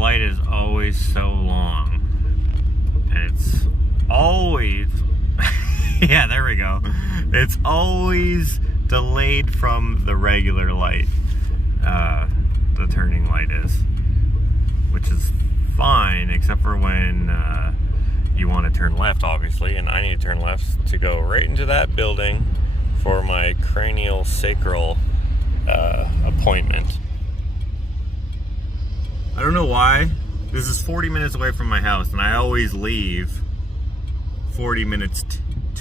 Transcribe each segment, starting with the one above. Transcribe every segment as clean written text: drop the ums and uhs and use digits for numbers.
light is always so long. And it's always, yeah, there we go. It's always delayed from the regular light. The turning light is. Which is fine, except for when you want to turn left, obviously. And I need to turn left to go right into that building for my cranial sacral appointment. I don't know why. This is 40 minutes away from my house, and I always leave 40 minutes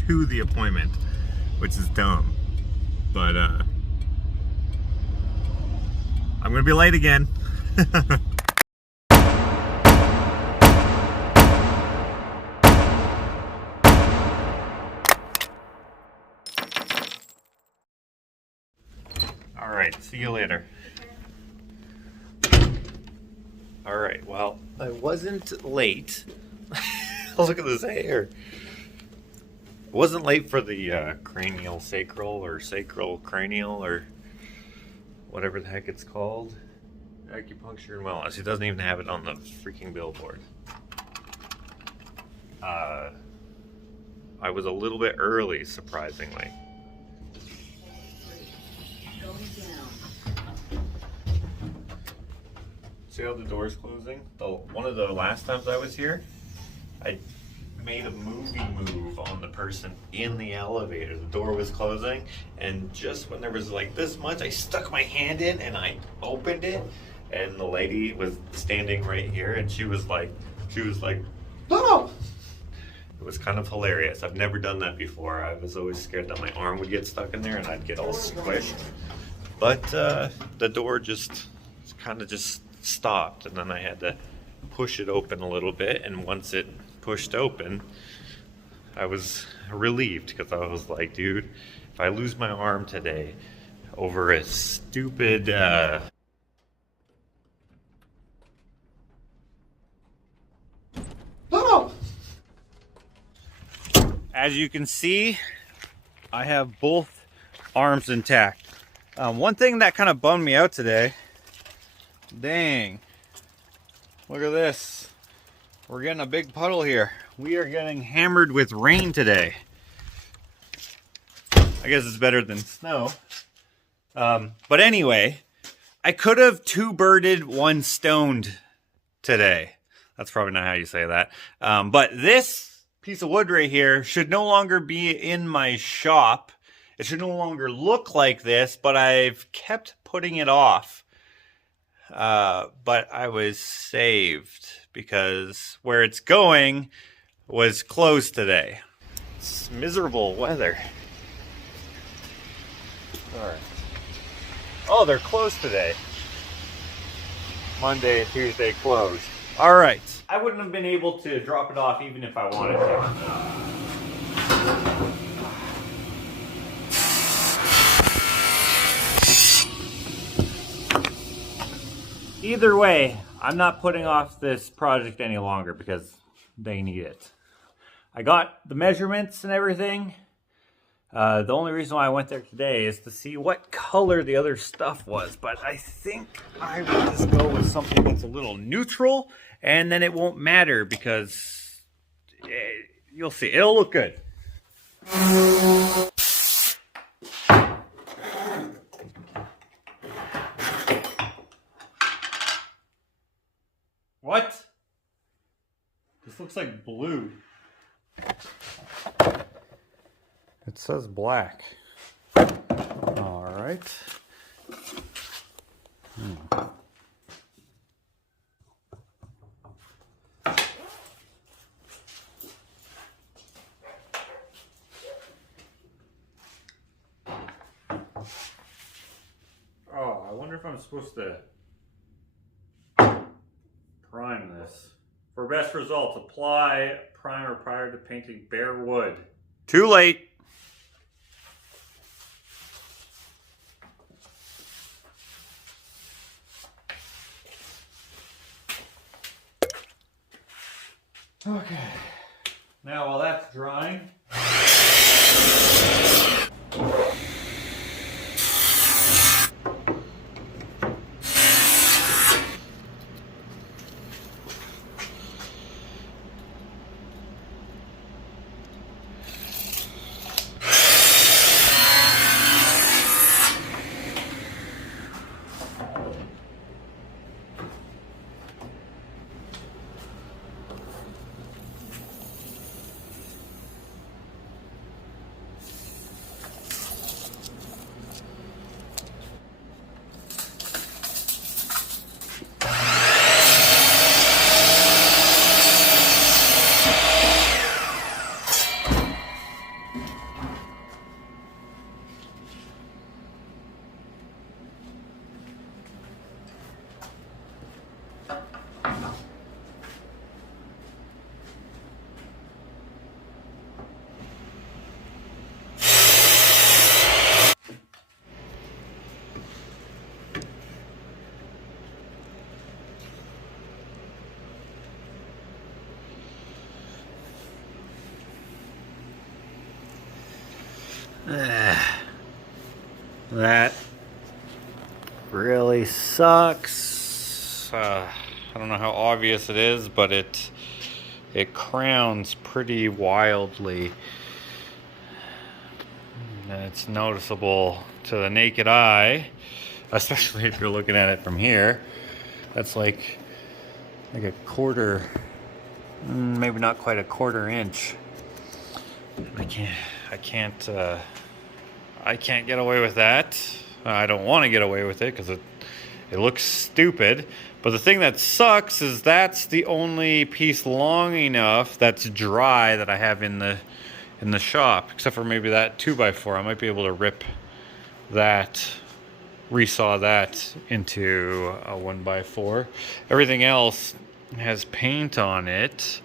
to the appointment, which is dumb. But I'm gonna be late again. All right, see you later. All right, well, I wasn't late. Look at this hair. I wasn't late for the cranial sacral or sacral cranial or whatever the heck it's called. Acupuncture and wellness. He doesn't even have it on the freaking billboard. I was a little bit early, surprisingly. See how the door's closing? One of the last times I was here, I made a movie move on the person in the elevator. The door was closing, and just when there was like this much, I stuck my hand in and I opened it, and the lady was standing right here, and she was like, no! It was kind of hilarious. I've never done that before. I was always scared that my arm would get stuck in there and I'd get all squished. But the door just kind of just stopped, and then I had to push it open a little bit, and once it pushed open, I was relieved, because I was like, dude, if I lose my arm today over a stupid As you can see, I have both arms intact. One thing that kind of bummed me out today, dang, look at this. We're getting a big puddle here. We are getting hammered with rain today. I guess it's better than snow. But anyway, I could have two-birded, one stoned today. That's probably not how you say that. But this piece of wood right here should no longer be in my shop. It should no longer look like this, but I've kept putting it off. But I was saved because where it's going was closed today. It's miserable weather. All right. Oh, they're closed today. Monday and Tuesday closed. All right. I wouldn't have been able to drop it off even if I wanted to. Either way, I'm not putting off this project any longer because they need it. I got the measurements and everything. The only reason why I went there today is to see what color the other stuff was, but I think I will just go with something that's a little neutral, and then it won't matter because you'll see. It'll look good. What? This looks like blue. It says black. All right. Oh, I wonder if I'm supposed to prime this. For best results, apply primer prior to painting bare wood. Too late. Okay. Now while that's drying, That really sucks. I don't know how obvious it is, but it crowns pretty wildly. And it's noticeable to the naked eye, especially if you're looking at it from here. That's like a quarter, maybe not quite a quarter inch. I can't get away with that. I don't want to get away with it because it looks stupid. But the thing that sucks is that's the only piece long enough that's dry that I have in the shop, except for maybe that 2x4. I might be able to rip that, resaw that into a 1x4. Everything else has paint on it,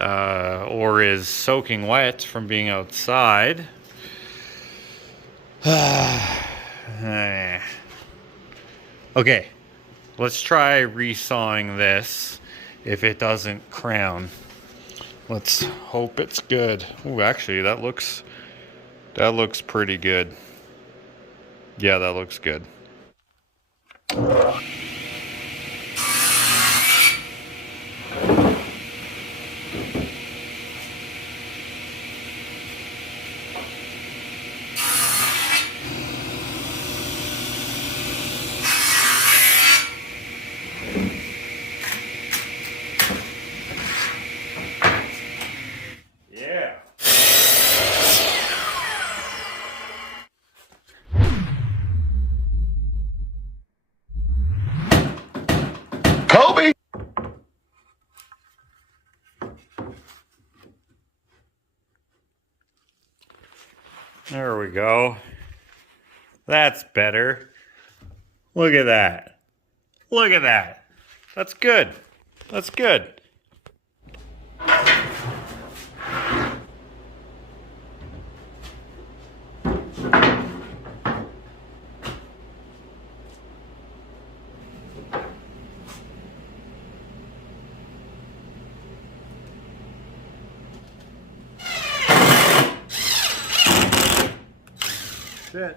or is soaking wet from being outside. Okay, let's try resawing this. If it doesn't crown, let's hope it's good. Oh, actually, that looks pretty good. Yeah, that looks good. There we go. That's better. Look at that. Look at that. That's good. That's good. Shit.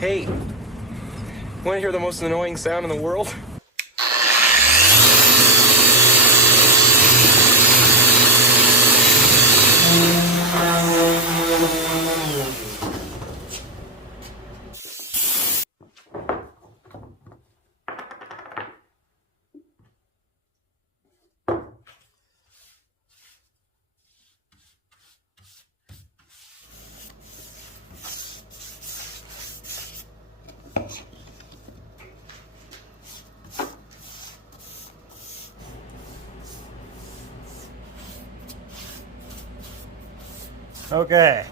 Hey, want to hear the most annoying sound in the world? Okay.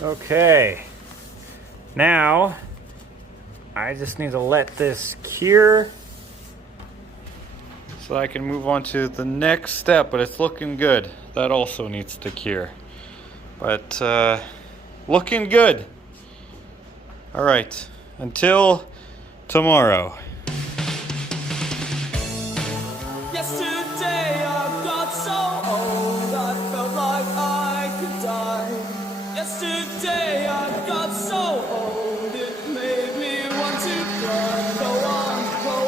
Okay. Now, I just need to let this cure so I can move on to the next step, but it's looking good. That also needs to cure. But, looking good. All right, until tomorrow. Yesterday I got so old I felt like I could die. Yesterday I got so old it made me want to cry. Go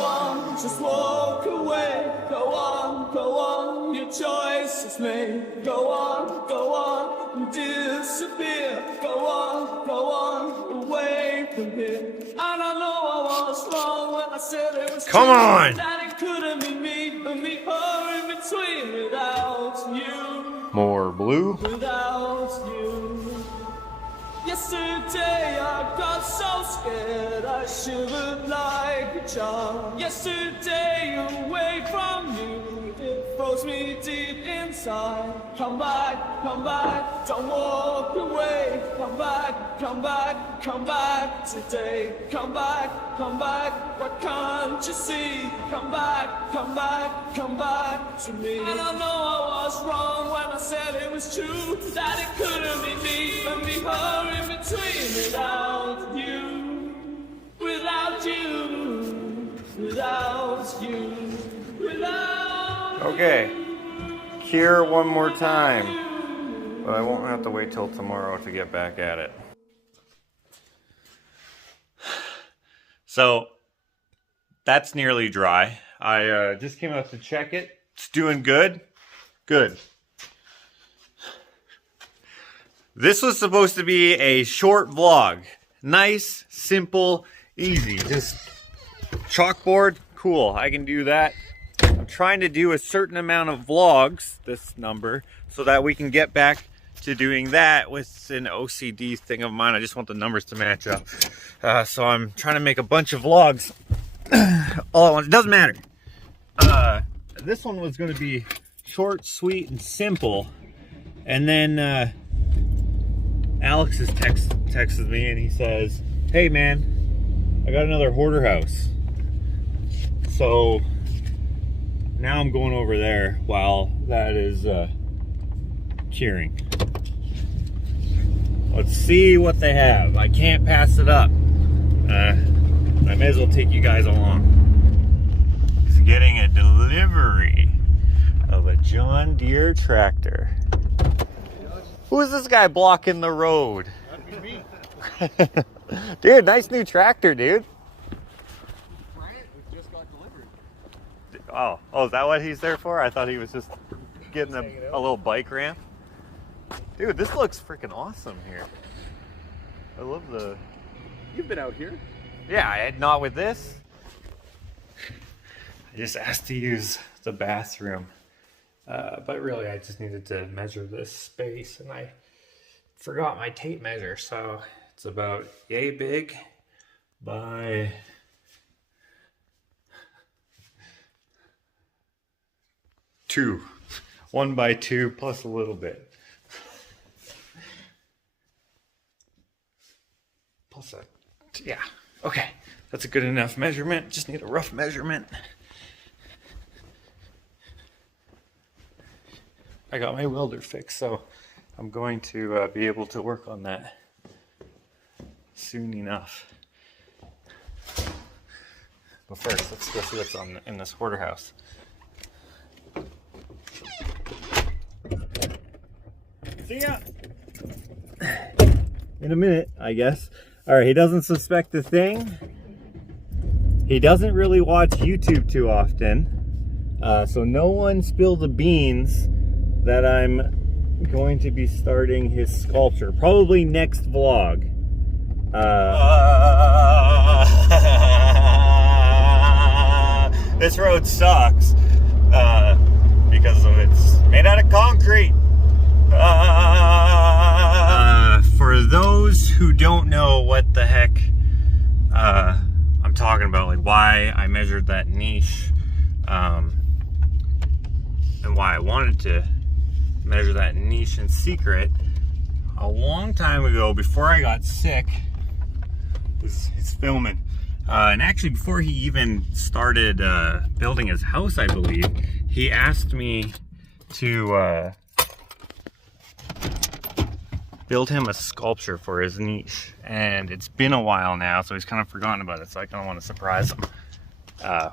on, just walk away. Go on, your choice is made. Go on, and disappear. Go on, away from here. And I know I was wrong when I said it was Come on! that it couldn't be me, but me her in between without you. More blue. Without you. Yes, Yesterday I got so scared I shivered like a child. Yesterday away from you, it froze me deep inside. Come back, don't walk away. Come back, come back today. Come back, what can't you see? Come back to me. And I know I was wrong when I said it was true, that it couldn't be me and be her in between. Without you, without you, without you, without Okay. Cure one more time. But I won't have to wait till tomorrow to get back at it. So, that's nearly dry. I just came out to check it. It's doing good. Good. This was supposed to be a short vlog. Nice, simple, easy. Just chalkboard, cool. I can do that. I'm trying to do a certain amount of vlogs, this number, so that we can get back to doing that with an OCD thing of mine. I just want the numbers to match up. So I'm trying to make a bunch of vlogs all at once. It doesn't matter. This one was going to be short, sweet, and simple. And then Alex has texted me and he says, hey man, I got another hoarder house. So now I'm going over there while that is curing. Let's see what they have. I can't pass it up. I may as well take you guys along. He's getting a delivery of a John Deere tractor. Who is this guy blocking the road? That'd be me. Dude, nice new tractor, dude. Right? We just got delivered. Oh, is that what he's there for? I thought he was just getting a little bike ramp. Dude, this looks freaking awesome here. I love the... You've been out here. Yeah, not with this. I just asked to use the bathroom. But really, I just needed to measure this space, and I forgot my tape measure. So it's about yay big by 2. 1 by 2 plus a little bit. Plus a, yeah. Okay, that's a good enough measurement. Just need a rough measurement. I got my welder fixed, so I'm going to be able to work on that soon enough. But first, let's go see what's in this hoarder house. See ya! In a minute, I guess. Alright, he doesn't suspect a thing. He doesn't really watch YouTube too often. So no one spill the beans that I'm going to be starting his sculpture. Probably next vlog. This road sucks because of it's made out of concrete. For those who don't know what the heck I'm talking about, like why I measured that niche and why I wanted to measure that niche in secret, a long time ago, before I got sick, he's filming, and actually before he even started building his house, I believe, he asked me to build him a sculpture for his niche, and it's been a while now, so he's kind of forgotten about it, so I kind of want to surprise him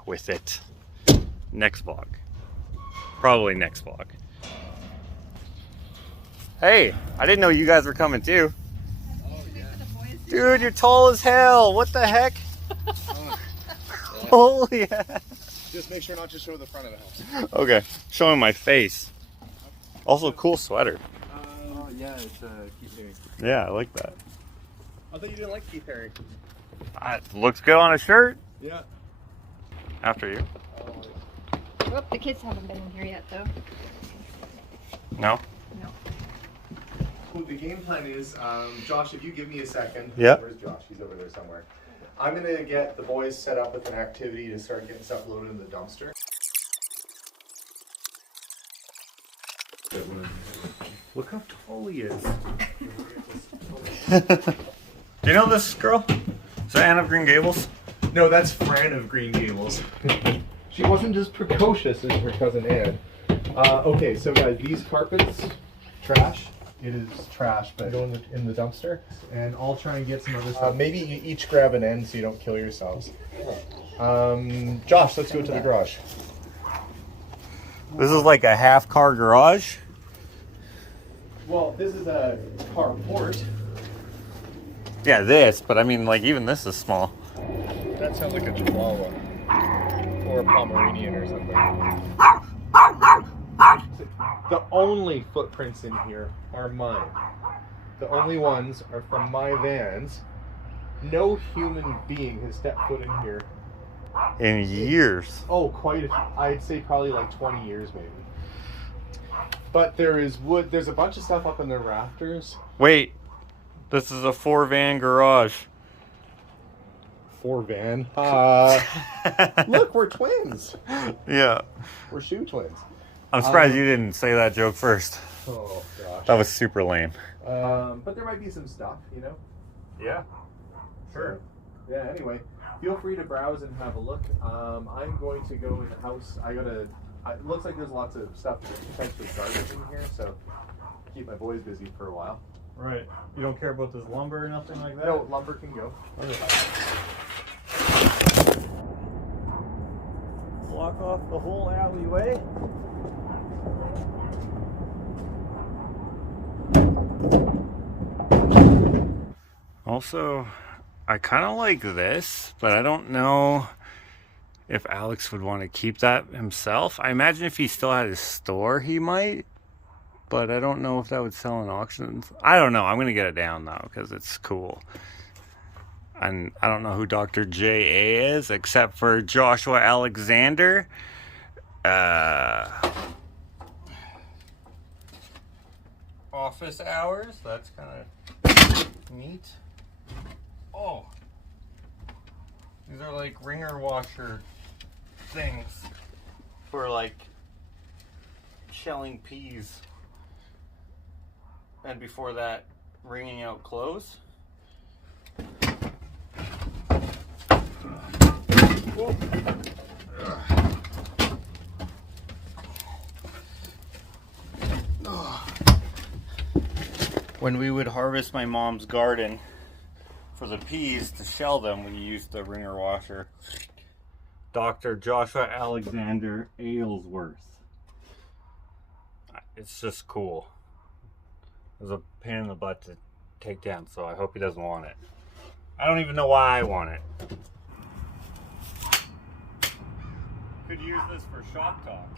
with it next vlog. Probably next vlog. Hey, I didn't know you guys were coming too. Oh, yeah. Dude, you're tall as hell. What the heck? Holy heck. Just make sure not to show the front of the house. Okay, showing my face. Also, cool sweater. Oh, yeah, it's Keith Haring. Yeah, I like that. I thought you didn't like Keith Haring. Looks good on a shirt. Yeah. After you. Oh, the kids haven't been in here yet, though. No? No. the game plan is, Josh, if you give me a second. Yep. Where's Josh? He's over there somewhere. I'm gonna get the boys set up with an activity to start getting stuff loaded in the dumpster. Look how tall he is. Do you know this girl? Is that Anne of Green Gables? No, that's Fran of Green Gables. She wasn't as precocious as her cousin Anne. Okay, so guys, these carpets, trash. It is trash, but go in the dumpster. And I'll try and get some other stuff. Maybe you each grab an end so you don't kill yourselves. Josh, let's go to the garage. This is like a half-car garage. Well, this is a carport. Yeah, this, but I mean, like, even this is small. That sounds like a Chihuahua. Or a Pomeranian or something. The only footprints in here are mine. The only ones are from my vans. No human being has stepped foot in here. In years. Oh, quite a few. I'd say probably like 20 years maybe. But there is wood. There's a bunch of stuff up in the rafters. Wait, this is a 4-van garage. 4 van. Look, we're twins. Yeah. We're shoe twins. I'm surprised you didn't say that joke first. Oh gosh. That was super lame. But there might be some stuff, you know. Yeah. Sure. So, yeah. Anyway, feel free to browse and have a look. I'm going to go in the house. It looks like there's lots of stuff potentially garbage in here, so keep my boys busy for a while. Right. You don't care about this lumber or nothing like that? No, lumber can go. Block off the whole alleyway. Also, I kind of like this, but I don't know if Alex would want to keep that himself. I imagine if he still had his store, he might, but I don't know if that would sell in auctions. I don't know. I'm going to get it down, though, because it's cool. And I don't know who Dr. J.A. is, except for Joshua Alexander. Office hours. That's kind of neat. Oh. These are like ringer washer things for like shelling peas. And before that, wringing out clothes. When we would harvest my mom's garden for the peas to shell them, we used the ringer washer. Dr. Joshua Alexander Aylesworth. It's just cool. It was a pain in the butt to take down, so I hope he doesn't want it. I don't even know why I want it. Could use this for shop talk.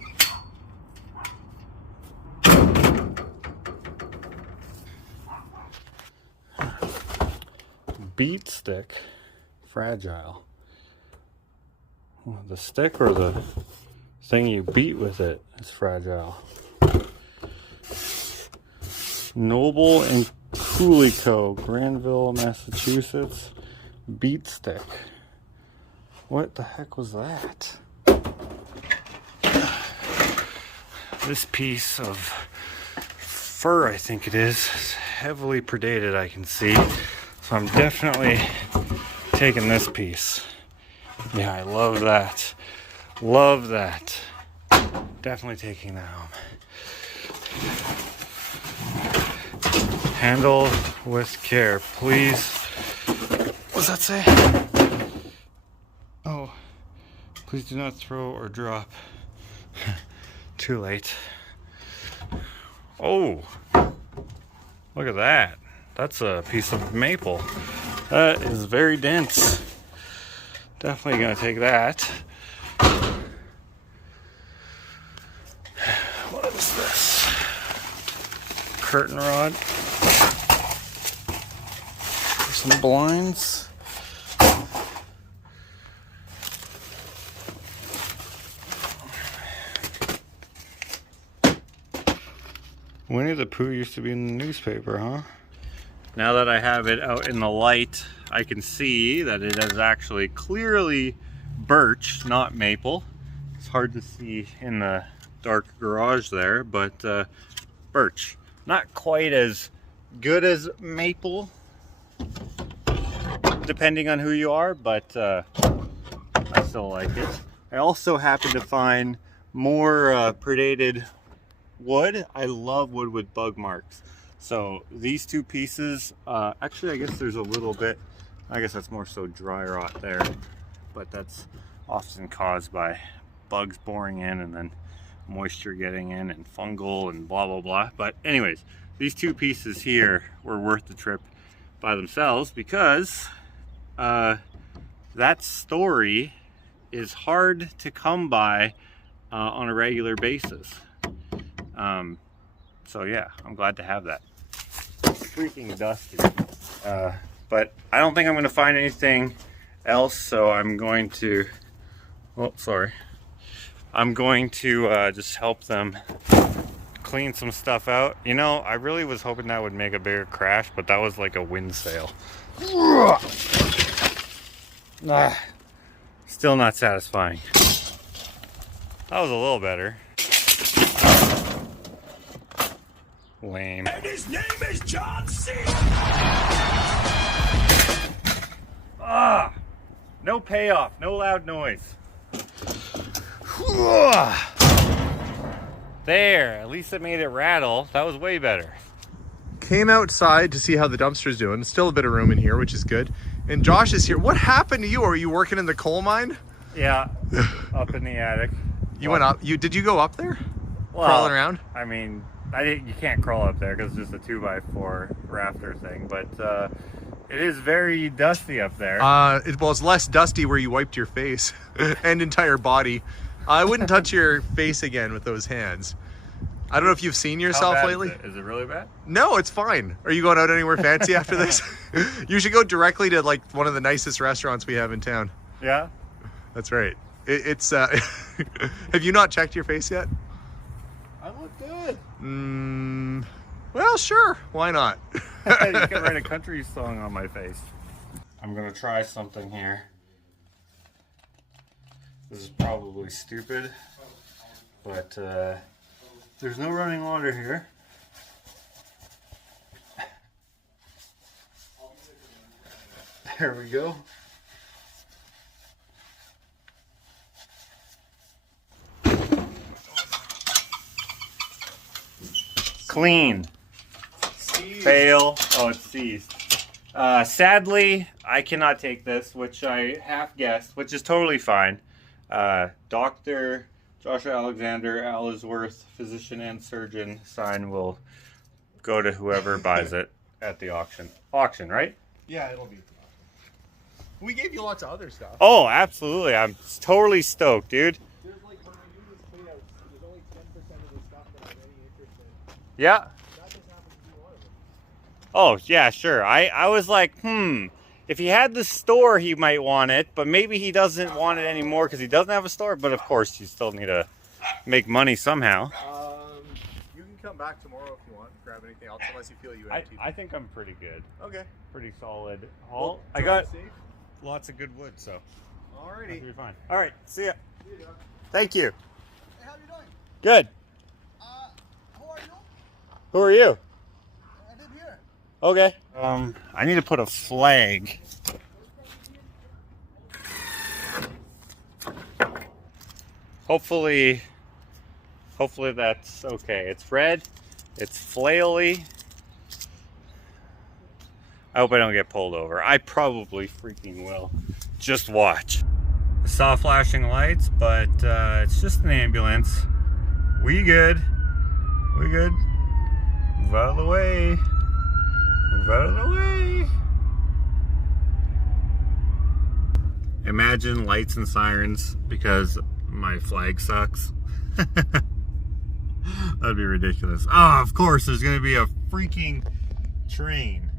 Beat stick, fragile. The stick or the thing you beat with it is fragile. Noble and Cooley Co., Granville, Massachusetts. Beat stick. What the heck was that? This piece of fur, I think it is heavily predated, I can see. So I'm definitely taking this piece. Yeah, I love that. Love that. Definitely taking that home. Handle with care, please. What's that say? Oh, please do not throw or drop. Too late. Oh, look at that. That's a piece of maple. That is very dense. Definitely gonna take that. What is this? Curtain rod. Some blinds. Winnie the Pooh used to be in the newspaper, huh? Now that I have it out in the light, I can see that it is actually clearly birch, not maple. It's hard to see in the dark garage there, but birch. Not quite as good as maple, depending on who you are, but I still like it. I also happen to find more predated wood. I love wood with bug marks. So these two pieces, actually I guess there's a little bit, I guess that's more so dry rot there, but that's often caused by bugs boring in and then moisture getting in and fungal and blah blah blah. But anyways, these two pieces here were worth the trip by themselves because that story is hard to come by on a regular basis. So yeah, I'm glad to have that. It's freaking dusty. But I don't think I'm going to find anything else, so I'm going to, oh, sorry. I'm going to just help them clean some stuff out. You know, I really was hoping that would make a bigger crash, but that was like a wind sail. Still not satisfying. That was a little better. Lame. And his name is John C. Ah! No payoff, no loud noise. There, at least it made it rattle. That was way better. Came outside to see how the dumpster's doing. Still a bit of room in here, which is good. And Josh is here. What happened to you? Are you working in the coal mine? Yeah, up in the attic. You went up. Did you go up there? Well, crawling around? I mean, you can't crawl up there because it's just a 2x4 rafter thing, but it is very dusty up there. It's less dusty where you wiped your face and entire body. I wouldn't touch your face again with those hands. I don't know if you've seen yourself lately. Is it really bad? No, it's fine. Are you going out anywhere fancy after this? You should go directly to like one of the nicest restaurants we have in town. Yeah? That's right. It's have you not checked your face yet? I look good. Well, sure. Why not? You can write a country song on my face. I'm gonna try something here. This is probably stupid, but there's no running water here. There we go. Clean. Fail. Oh, it's seized. Sadly, I cannot take this, which I half guessed, which is totally fine. Dr. Joshua Alexander Ellsworth, physician and surgeon sign will go to whoever buys it at the auction. Auction, right? Yeah, it'll be. We gave you lots of other stuff. Oh, absolutely. I'm totally stoked, dude. There's like, when I do this payout, there's only 10% of the stuff that I'm any interested in. Yeah. That just happens to be one of them. Oh, yeah, sure. I was like, if he had the store, he might want it, but maybe he doesn't want it anymore because he doesn't have a store. But of course, you still need to make money somehow. You can come back tomorrow if you want, grab anything else, unless you feel you empty. I think I'm pretty good. Okay. Pretty solid haul. Well, I got safe. lots of good wood, so Alrighty. that'll be fine. All right, see ya. See you, Doc. Thank you. Hey, how you doing? Good. Who are you? Who are you? I live here. Okay. I need to put a flag. Hopefully that's okay. It's red. It's flaily. I hope I don't get pulled over. I probably freaking will. Just watch. I saw flashing lights, but it's just an ambulance. We good. We good. Move out of the way. Move out of the way. Imagine lights and sirens because my flag sucks. That'd be ridiculous. Ah, of course, there's gonna be a freaking train.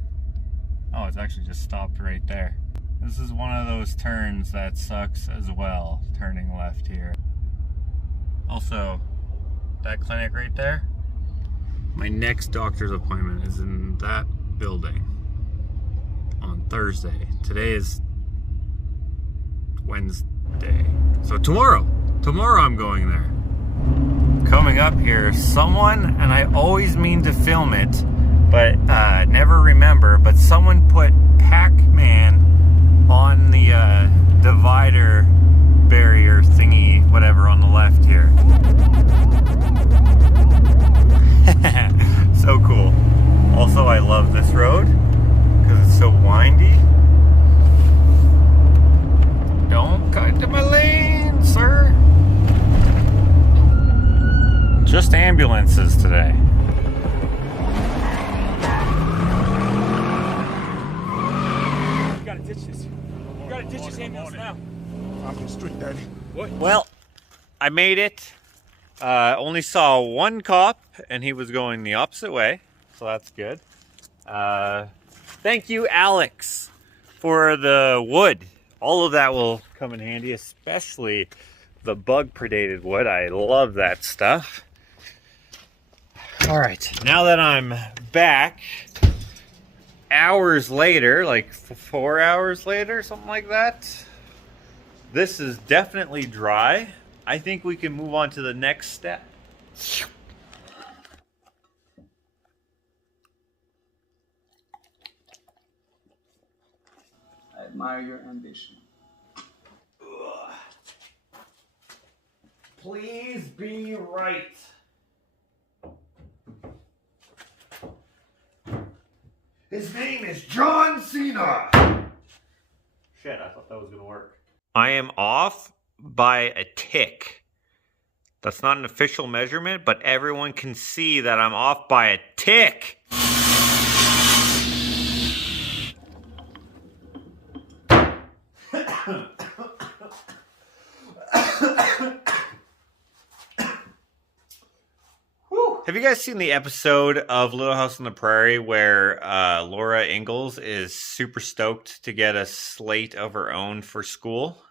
Oh, it's actually just stopped right there. This is one of those turns that sucks as well, turning left here. Also, that clinic right there, My next doctor's appointment is in that building on Thursday. Today is Wednesday. So tomorrow I'm going there. Coming up here, someone, and I always mean to film it, but never remember, but someone put Pac-Man on the divider barrier thingy, whatever, on the left here. So cool. Also, I love this road because it's so windy. Don't cut into my lane, sir. Just ambulances today. You gotta ditch this. You gotta ditch this ambulance now. I'm strict, Daddy. What? Well, I made it. Only saw one cop, and he was going the opposite way, so that's good. Thank you, Alex, for the wood. All of that will come in handy, especially the bug-predated wood. I love that stuff. All right, now that I'm back, hours later, like 4 hours later, something like that, this is definitely dry. I think we can move on to the next step. I admire your ambition. Please be right. His name is John Cena. Shit, I thought that was gonna work. I am off by a tick. That's not an official measurement, but everyone can see that I'm off by a tick. Have you guys seen the episode of Little House on the Prairie where Laura Ingalls is super stoked to get a slate of her own for school?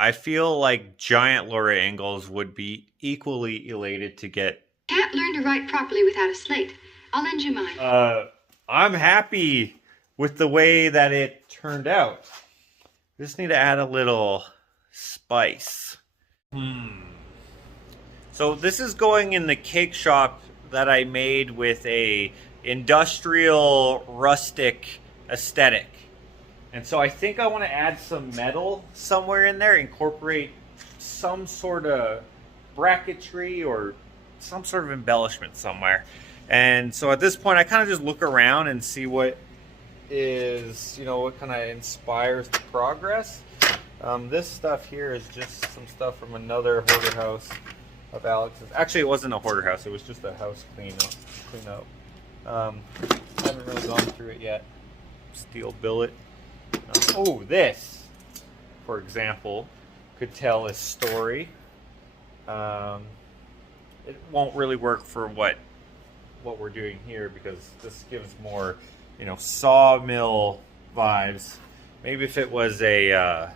I feel like giant Laura Ingalls would be equally elated to get... Can't learn to write properly without a slate. I'll lend you mine. I'm happy with the way that it turned out. Just need to add a little spice. So this is going in the cake shop that I made with a industrial rustic aesthetic. And so I think I want to add some metal somewhere in there, incorporate some sort of bracketry or some sort of embellishment somewhere. And so at this point I kind of just look around and see what is, you know, what kind of inspires the progress. This stuff here is just some stuff from another hoarder house of Alex's. Actually, it wasn't a hoarder house. It was just a house clean up. Haven't really gone through it yet. Steel billet. Oh, this, for example, could tell a story. It won't really work for what we're doing here because this gives more, you know, sawmill vibes. Maybe if it was a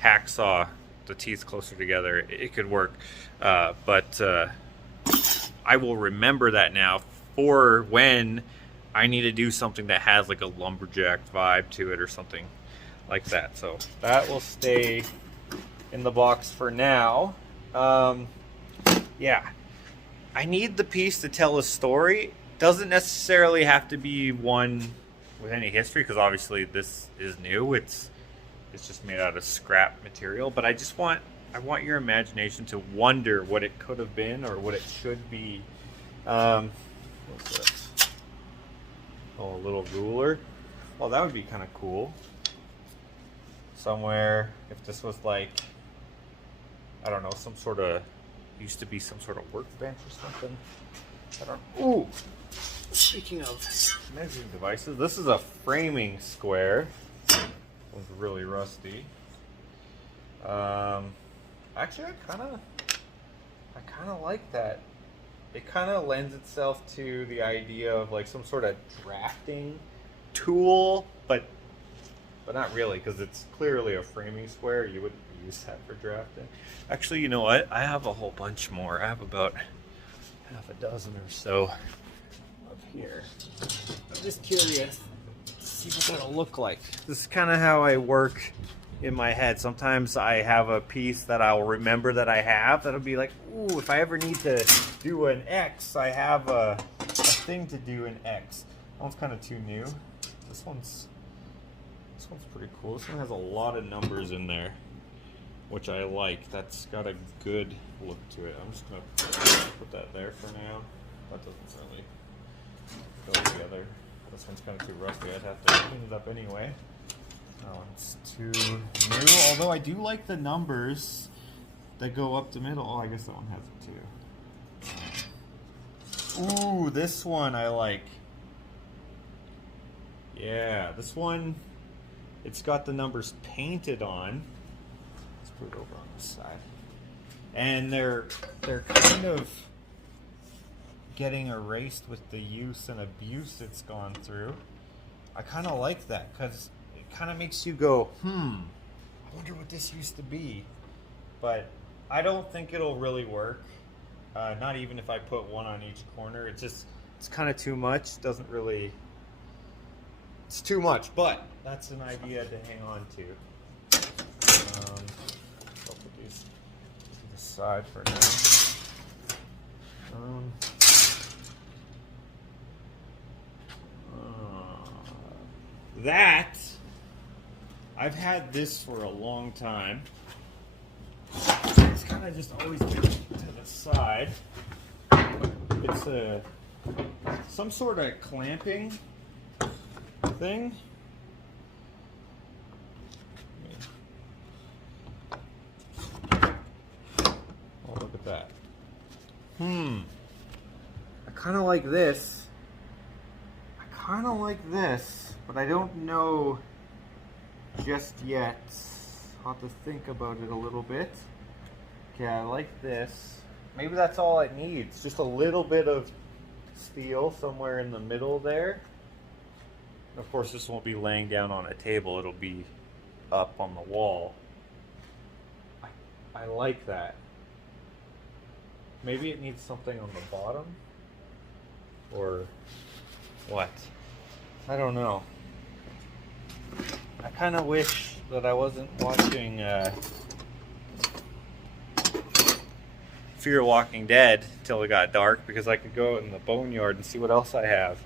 hacksaw, the teeth closer together, it could work. But I will remember that now for when I need to do something that has like a lumberjack vibe to it or something like that. So that will stay in the box for now. Yeah, I need the piece to tell a story. Doesn't necessarily have to be one with any history because obviously this is new. It's just made out of scrap material, but I want your imagination to wonder what it could have been or what it should be. What's this? Oh, a little ruler. Well, that would be kind of cool. Somewhere, if this was like, I don't know, some sort of, used to be some sort of workbench or something. I don't. Ooh. Speaking of measuring devices, this is a framing square. It was really rusty. Actually, I kind of like that. It kind of lends itself to the idea of like some sort of drafting tool, but not really, because it's clearly a framing square. You wouldn't use that for drafting. Actually, you know what? I have a whole bunch more. I have about half a dozen or so up here. I'm just curious to see what that'll look like. This is kind of how I work in my head. Sometimes I have a piece that I'll remember that I have that'll be like, ooh, if I ever need to do an X, I have a thing to do an X. That one's kind of too new. This one's pretty cool. This one has a lot of numbers in there, which I like. That's got a good look to it. I'm just gonna put that there for now. That doesn't really go together. This one's kind of too rusty. I'd have to clean it up anyway. That one's too new, although I do like the numbers that go up the middle. Oh, I guess that one has it too. Ooh, this one I like. Yeah, this one, it's got the numbers painted on. Let's put it over on this side. And they're kind of getting erased with the use and abuse it's gone through. I kind of like that because it kind of makes you go, I wonder what this used to be. But I don't think it'll really work. Not even if I put one on each corner. It's kind of too much. Doesn't really, it's too much, but that's an idea to hang on to. I'll put these to the side for now. That, I've had this for a long time. It's kind of just always to the side. It's some sort of clamping thing. Oh, look at that. I kind of like this. But I don't know just yet. I'll have to think about it a little bit. Okay, I like this. Maybe that's all it needs. Just a little bit of steel somewhere in the middle there. Of course, this won't be laying down on a table. It'll be up on the wall. I like that. Maybe it needs something on the bottom? Or what? I don't know. I kind of wish that I wasn't watching Fear of Walking Dead till it got dark, because I could go in the boneyard and see what else I have.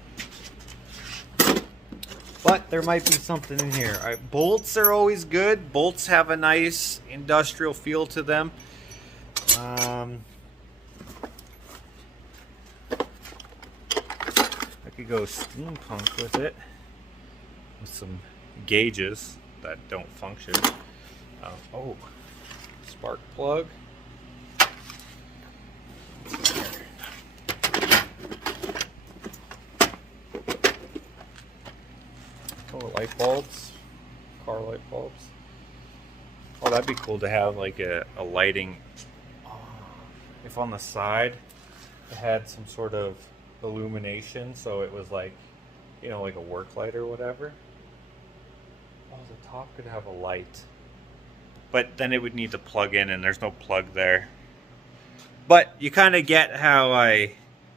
But there might be something in here. Bolts are always good. Bolts have a nice industrial feel to them. I could go steampunk with it, with some gauges that don't function. Oh, spark plug. Oh, light bulbs, car light bulbs. Oh, that'd be cool to have like a lighting. If on the side it had some sort of illumination, so it was like, you know, like a work light or whatever. Oh, the top could have a light, but then it would need to plug in, and there's no plug there. But you kind of get how I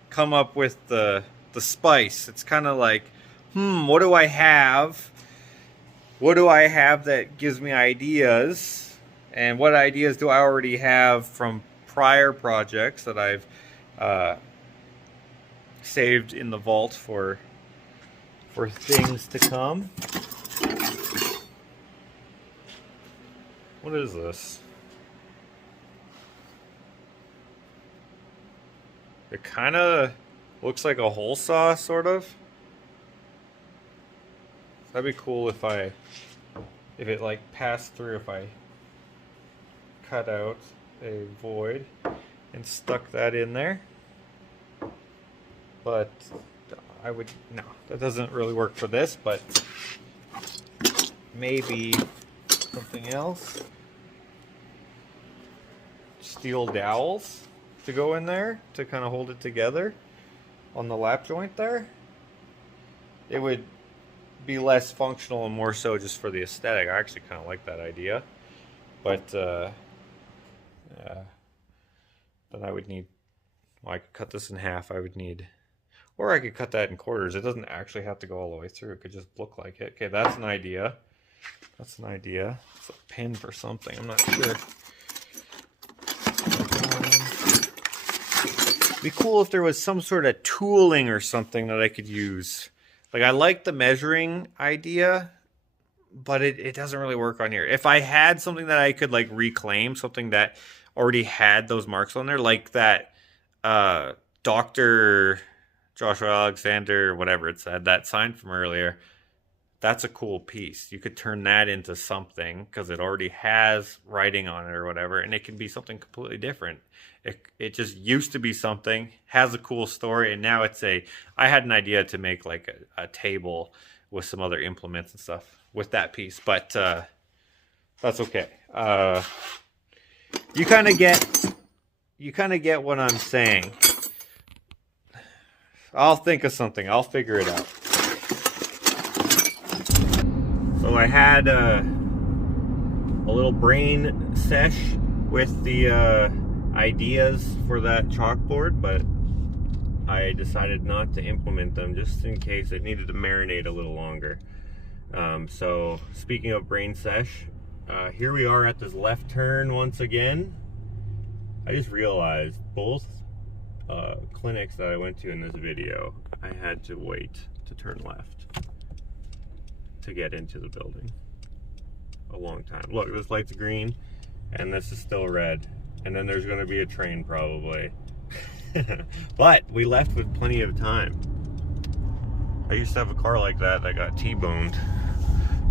come up with the spice. It's kind of like, what do I have? What do I have that gives me ideas? And what ideas do I already have from prior projects that I've saved in the vault for things to come? What is this? It kind of looks like a hole saw, sort of. That'd be cool if it like passed through, if I cut out a void and stuck that in there. But no, that doesn't really work for this, but maybe something else. Steel dowels to go in there to kind of hold it together on the lap joint there. It would be less functional and more so just for the aesthetic. I actually kind of like that idea, but yeah, then I would need Well, I could cut this in half. I would need, or I could cut that in quarters. It doesn't actually have to go all the way through. It could just look like it. Okay, that's an idea. That's an idea. It's a pin for something. I'm not sure. It'd be cool if there was some sort of tooling or something that I could use. Like, I like the measuring idea, but it doesn't really work on here. If I had something that I could, like, reclaim, something that already had those marks on there, like that Dr. Joshua Alexander, whatever it said, that sign from earlier, that's a cool piece. You could turn that into something because it already has writing on it or whatever, and it can be something completely different. It just used to be something, has a cool story, and now it's I had an idea to make like a table with some other implements and stuff with that piece, but that's okay. You kind of get what I'm saying. I'll think of something. I'll figure it out. So I had a little brain sesh with the ideas for that chalkboard, but I decided not to implement them just in case it needed to marinate a little longer. So speaking of brain sesh, here we are at this left turn once again. I just realized both clinics that I went to in this video, I had to wait to turn left to get into the building a long time. Look, this light's green and this is still red, and then there's going to be a train probably. But we left with plenty of time. I used to have a car like that got T-boned.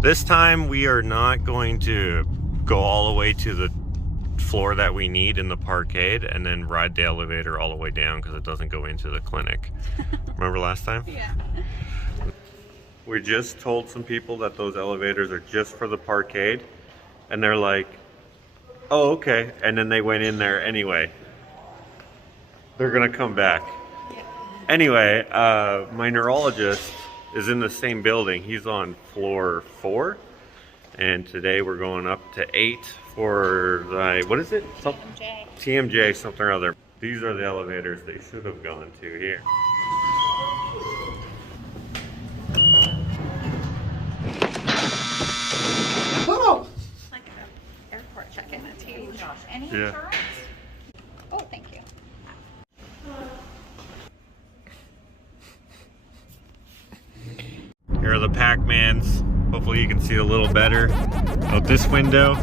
This time we are not going to go all the way to the floor that we need in the parkade and then ride the elevator all the way down because it doesn't go into the clinic. Remember last time? Yeah. We just told some people that those elevators are just for the parkade, and they're like, oh, okay. And then they went in there anyway. They're gonna come back. Yeah. Anyway, my neurologist is in the same building. He's on floor 4, and today we're going up to 8 for the, what is it? TMJ, something or other. These are the elevators they should have gone to here. Like an airport check-in at TH. Any Yeah. insurance? Oh, thank you. Here are the Pac-Mans. Hopefully you can see a little better out this window.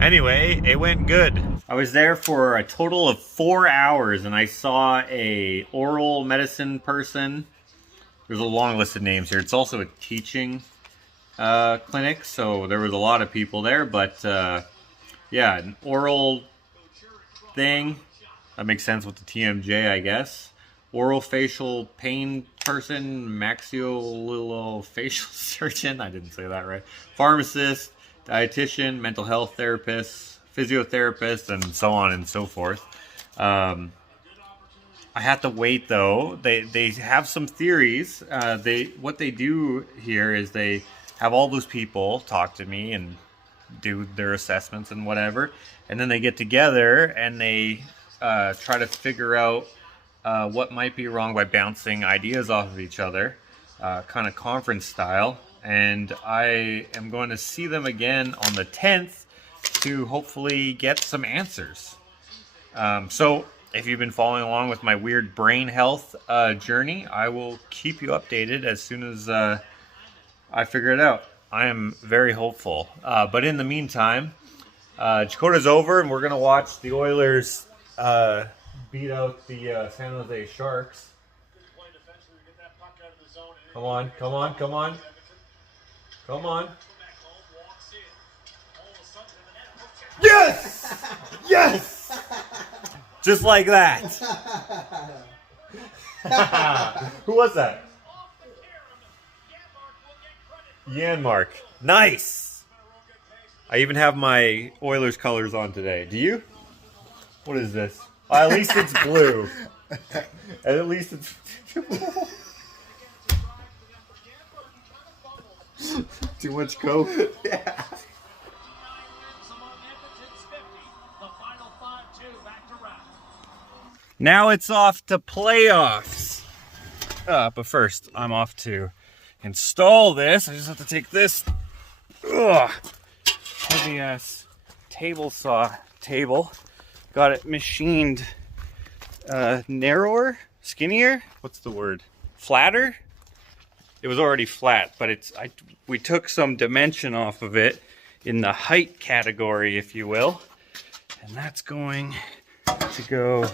Anyway, it went good. I was there for a total of 4 hours and I saw a oral medicine person. There's a long list of names here. It's also a teaching clinic, so there was a lot of people there, but yeah, an oral thing. That makes sense with the TMJ, I guess. Oral facial pain person, maxillofacial surgeon, I didn't say that right. Pharmacist, dietitian, mental health therapist, physiotherapist, and so on and so forth. I had to wait though. They have some theories. What they do here is they have all those people talk to me and do their assessments and whatever, and then they get together and they try to figure out what might be wrong by bouncing ideas off of each other, kind of conference style. And I am going to see them again on the 10th to hopefully get some answers. So if you've been following along with my weird brain health journey, I will keep you updated as soon as I figure it out. I am very hopeful. But in the meantime, Jakota's over and we're going to watch the Oilers beat out the San Jose Sharks. Come on, come on, come on. Come on. Yes! Yes! Just like that. Who was that? Yanmark. Nice! I even have my Oilers colors on today. Do you? What is this? At least it's blue. And at least it's... Too much coke? Yeah. Now it's off to playoffs. But first, I'm off to install this. I just have to take this heavy ass table saw table. Got it machined narrower, skinnier. What's the word? Flatter. It was already flat, but we took some dimension off of it in the height category, if you will, and that's going to go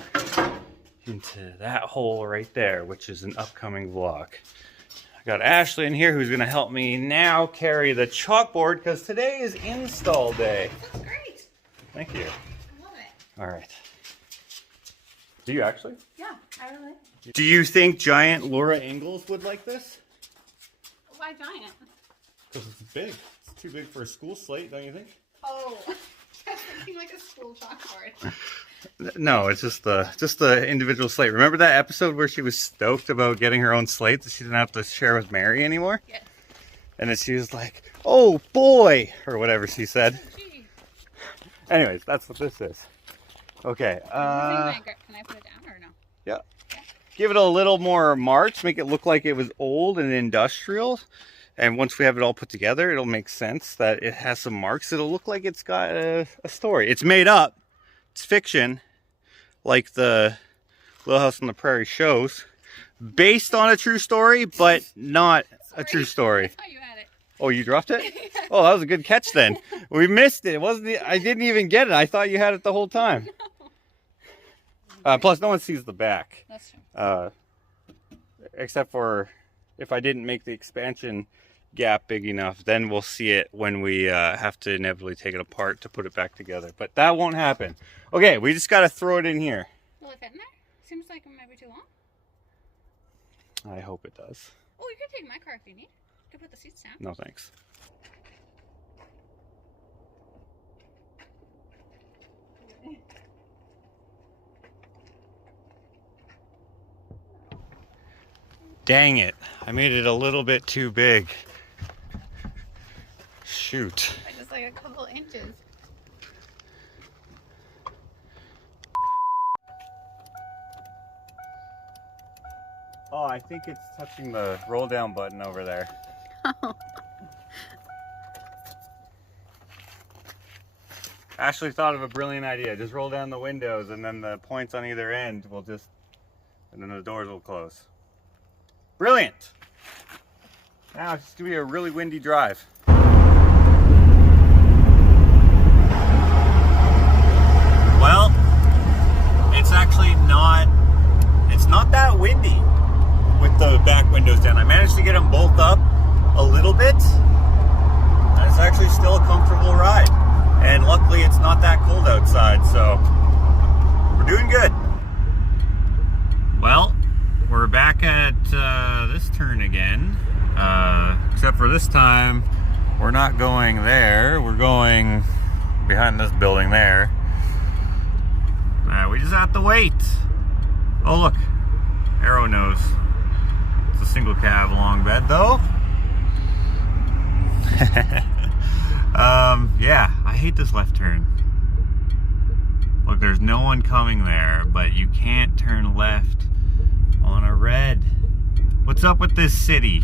into that hole right there, which is an upcoming vlog. I got Ashley in here who's going to help me now carry the chalkboard because today is install day. That's great. Thank you. I love it. All right. Do you actually? Yeah, I really. Do you think giant Laura Ingalls would like this? Why giant? Because it's big. It's too big for a school slate, don't you think? Oh, I was thinking like a school chalkboard. No, it's just the individual slate. Remember that episode where she was stoked about getting her own slate that she didn't have to share with Mary anymore? Yes. And then she was like, "Oh boy," or whatever she said. Gee. Anyways, that's what this is. Okay. Can I put it down or no? Yeah. Give it a little more march, make it look like it was old and industrial. And once we have it all put together, it'll make sense that it has some marks. It'll look like it's got a story. It's made up. It's fiction, like the Little House on the Prairie shows, based on a true story, but not a true story. I thought you had it. Oh, you dropped it? Oh, that was a good catch then. We missed it. It wasn't. I didn't even get it. I thought you had it the whole time. Plus, no one sees the back. That's true. Except for if I didn't make the expansion gap big enough, then we'll see it when we have to inevitably take it apart to put it back together. But that won't happen. Okay, we just got to throw it in here. Will it fit in there? Seems like it might be too long. I hope it does. Oh, you can take my car if you need. You can put the seats down. No thanks. Dang it. I made it a little bit too big. Shoot. Just like a couple inches. Oh, I think it's touching the roll down button over there. Oh. Ashley thought of a brilliant idea. Just roll down the windows and then the points on either end will just, and then the doors will close. Brilliant! Now it's just gonna be a really windy drive. Well, it's actually not that windy with the back windows down. I managed to get them both up a little bit, and it's actually still a comfortable ride. And luckily it's not that cold outside, so we're doing good. Well, we're back at this turn again, except for this time we're not going there, we're going behind this building there. We just have to wait. Oh look, arrow nose. It's a single cab long bed though. Yeah, I hate this left turn. Look, there's no one coming there, but you can't turn left on a red. What's up with this city?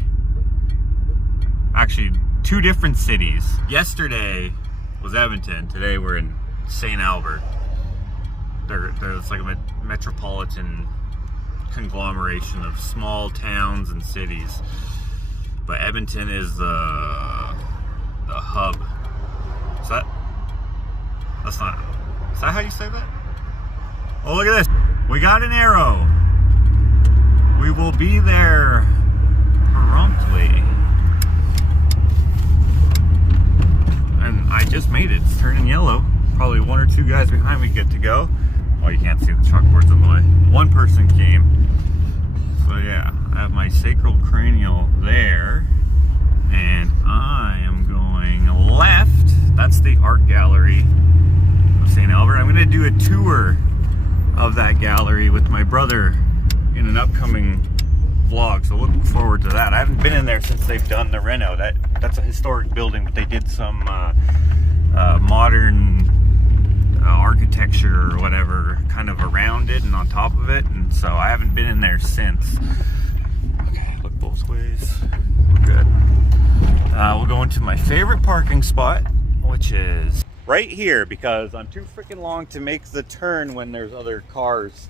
Actually, two different cities. Yesterday was Edmonton. Today we're in St. Albert. It's like a metropolitan conglomeration of small towns and cities. But Edmonton is the hub. Is that how you say that? Oh, look at this. We got an arrow. We will be there promptly. And I just made it. It's turning yellow. Probably one or two guys behind me get to go. Oh, you can't see the chalkboards in the way. One person came. So yeah, I have my sacral cranial there. And I am going left. That's the art gallery of St. Albert. I'm going to do a tour of that gallery with my brother in an upcoming vlog, so look forward to that. I haven't been in there since they've done the reno. That's a historic building, but they did some modern architecture or whatever kind of around it and on top of it, and so I haven't been in there since. Okay, look both ways. We're good. We'll go into my favorite parking spot, which is right here, because I'm too freaking long to make the turn when there's other cars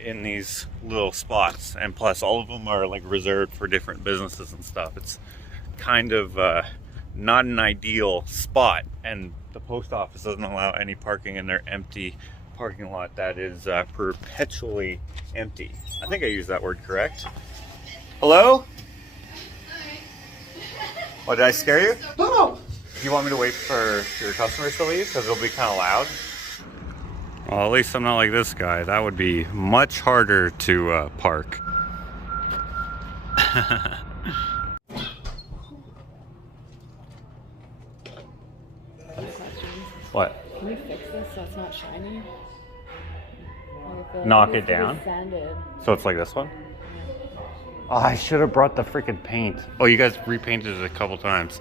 in these little spots, and plus all of them are like reserved for different businesses and stuff. It's kind of not an ideal spot, and the post office doesn't allow any parking in their empty parking lot that is perpetually empty. I think I used that word correct. Hello? What, did I scare you? No! Do you want me to wait for your customers to leave? Because it'll be kind of loud. Well, at least I'm not like this guy. That would be much harder to park. What? Can you fix this so it's not shiny? Knock it down? So it's like this one? Oh, I should have brought the freaking paint. Oh, you guys repainted it a couple times.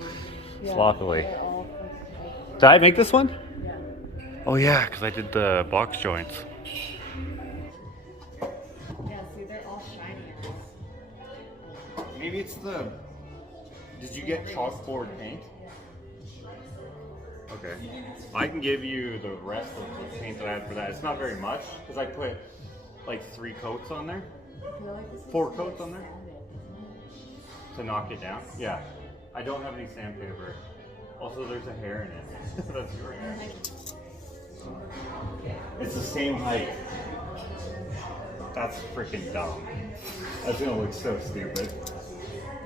Sloppily. Did I make this one? Yeah. Oh yeah, because I did the box joints. Yeah, see, they're all shiny. Maybe it's the... Did you get chalkboard paint? Okay. I can give you the rest of the paint that I had for that. It's not very much, because I put like 3 coats on there. 4 coats on there. To knock it down? Yeah. I don't have any sandpaper. Also, there's a hair in it. That's your hair. It's the same height. That's freaking dumb. That's gonna look so stupid.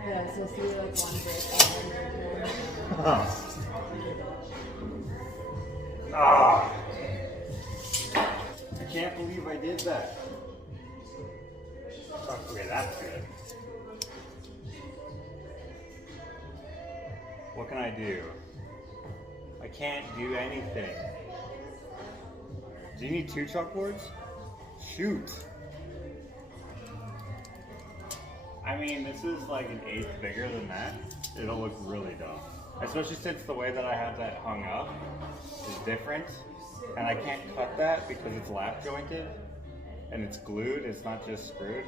Yeah, so see like one bit. Ah! I can't believe I did that. Okay, that's good. What can I do? I can't do anything. Do you need 2 chalkboards? Shoot. I mean, this is like an 1/8 bigger than that. It'll look really dumb. Especially since the way that I have that hung up is different. And I can't cut that because it's lap jointed. And it's glued, it's not just screwed.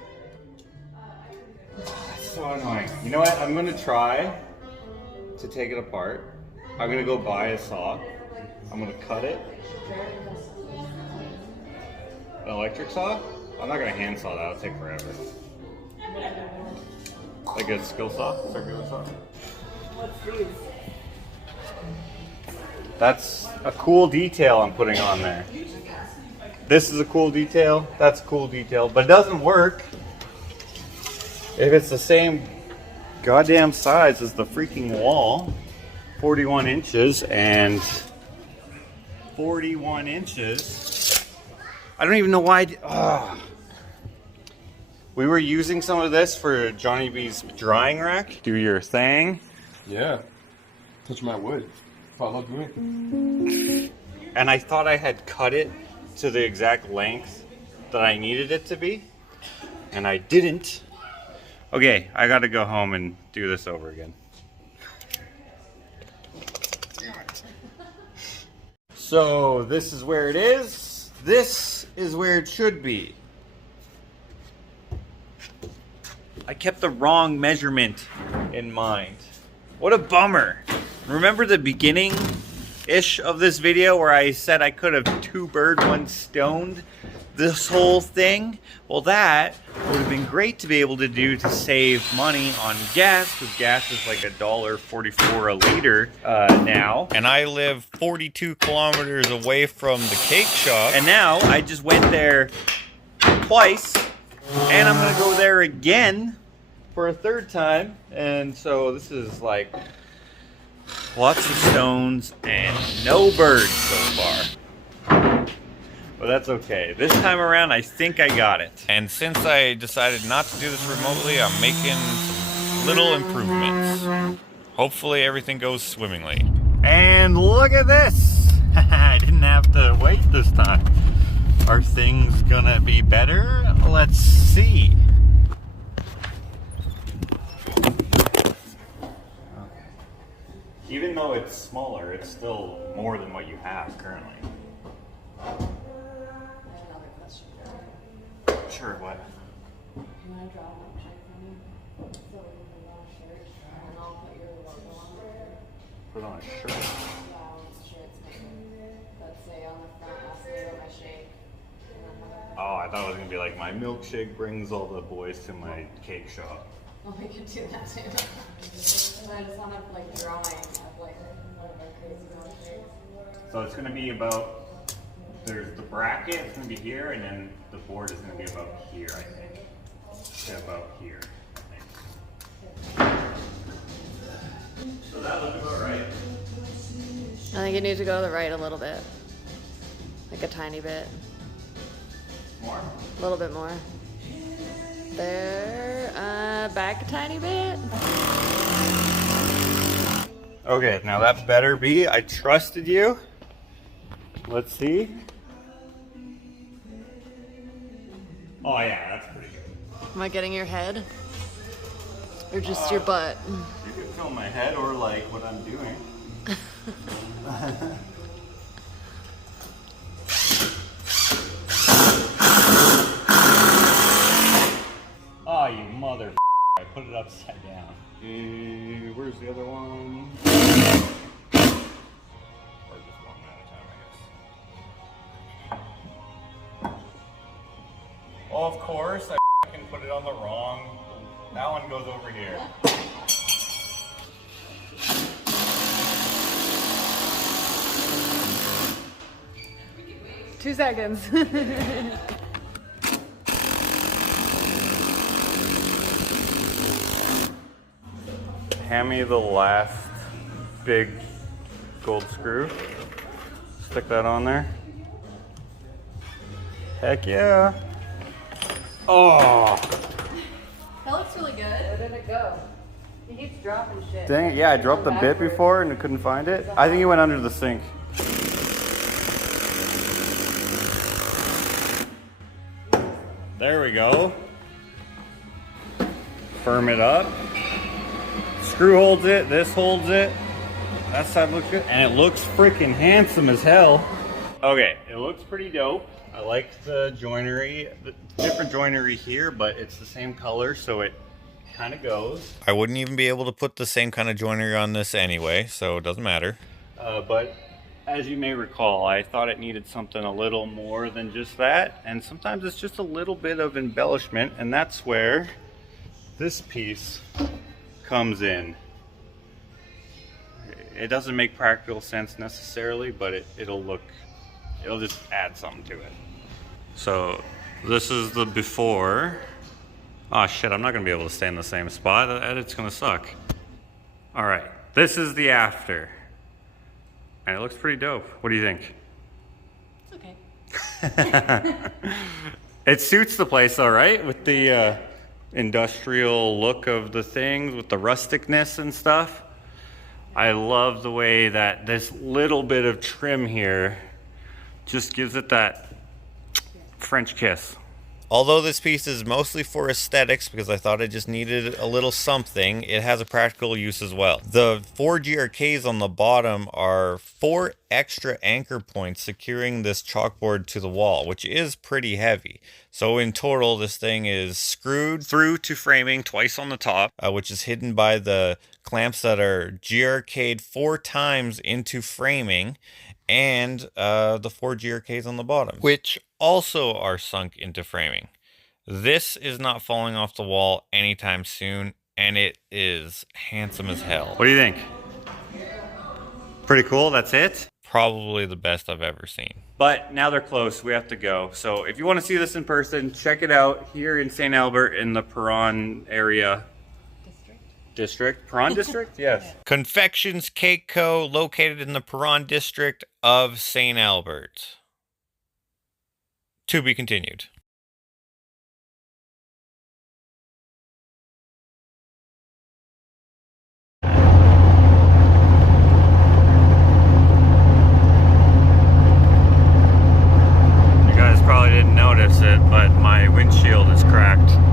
That's so annoying. You know what? I'm gonna try to take it apart. I'm gonna go buy a saw. I'm gonna cut it. An electric saw? I'm not gonna hand saw that, it'll take forever. Like a skill saw? Circular saw? What's these? That's a cool detail I'm putting on there. This is a cool detail, that's a cool detail, but it doesn't work if it's the same goddamn size as the freaking wall. 41 inches and 41 inches. I don't even know why. We were using some of this for Johnny B's drying rack. Do your thing. Yeah. Touch my wood. Follow me. And I thought I had cut it to the exact length that I needed it to be. And I didn't. Okay, I gotta go home and do this over again. So this is where it is. This is where it should be. I kept the wrong measurement in mind. What a bummer. Remember the beginning-ish of this video where I said I could have 2 birds, 1 stoned this whole thing? Well, that would have been great to be able to do to save money on gas, because gas is like $1.44 a liter now. And I live 42 kilometers away from the cake shop. And now I just went there twice, and I'm gonna go there again for a 3rd time. And so this is like lots of stones and no birds so far. But that's okay. This time around, I think I got it. And since I decided not to do this remotely, I'm making some little improvements. Hopefully everything goes swimmingly. And look at this! I didn't have to wait this time. Are things gonna be better? Let's see. Even though it's smaller, it's still more than what you have currently. another question for you. Sure, what? You want to draw a milkshake for me? So we can put it on a shirt, and I'll put your logo on there. Put on a shirt. Yeah, on the shirts maybe. Let's say on the front, ask me about my shake. And then have Oh, I thought it was gonna be like my milkshake brings all the boys to my cake shop. well, we could do that too. But I just want to like drawing of like one of our crazy milkshakes. So it's gonna be about, there's the bracket, it's gonna be here, and then the board is gonna be about here, I think. Yeah, about here, I think. So that looks about right. I think you need to go to the right a little bit. Like a tiny bit. More? A little bit more. There, back a tiny bit. Okay, now that better be. I trusted you. Let's see. Oh yeah, that's pretty good. Am I getting your head? Or just your butt? You can film my head or like what I'm doing. Oh, you mother! I put it upside down. Where's the other one? Or just one at a time, I guess. Well, of course, I can put it on the wrong. That one goes over here. 2 seconds. Hand me the last big gold screw. Stick that on there. Heck yeah. Oh. That looks really good. Where did it go? He keeps dropping shit. Dang it, yeah, I dropped the bit before and I couldn't find it. I think it went under the sink. There we go. Firm it up. Screw holds it, this holds it. That side looks good. And it looks freaking handsome as hell. Okay, it looks pretty dope. I like the joinery, the different joinery here, but it's the same color, so it kind of goes. I wouldn't even be able to put the same kind of joinery on this anyway, so it doesn't matter. But as you may recall, I thought it needed something a little more than just that, and sometimes it's just a little bit of embellishment, and that's where this piece comes in. It doesn't make practical sense necessarily, but it'll just add something to it. So this is the before. Oh shit, I'm not gonna be able to stay in the same spot. The edit's gonna suck. All right, this is the after. And it looks pretty dope. What do you think? It's okay. It suits the place all right with the industrial look of the things, with the rusticness and stuff. I love the way that this little bit of trim here just gives it that French kiss. Although this piece is mostly for aesthetics because I thought it just needed a little something, it has a practical use as well. The 4 GRKs on the bottom are 4 extra anchor points securing this chalkboard to the wall, which is pretty heavy. So in total, this thing is screwed through to framing twice on the top, which is hidden by the clamps that are GRK'd 4 times into framing, and the 4 GRKs on the bottom, which also are sunk into framing. This is not falling off the wall anytime soon, and it is handsome as hell. What do you think? Pretty cool, that's it? Probably the best I've ever seen. But now they're close, we have to go. So if you want to see this in person, check it out here in St. Albert in the Perron area. District? Perron District? Yes. Confections Cake Co., located in the Perron District of St. Albert. To be continued. You guys probably didn't notice it, but my windshield is cracked.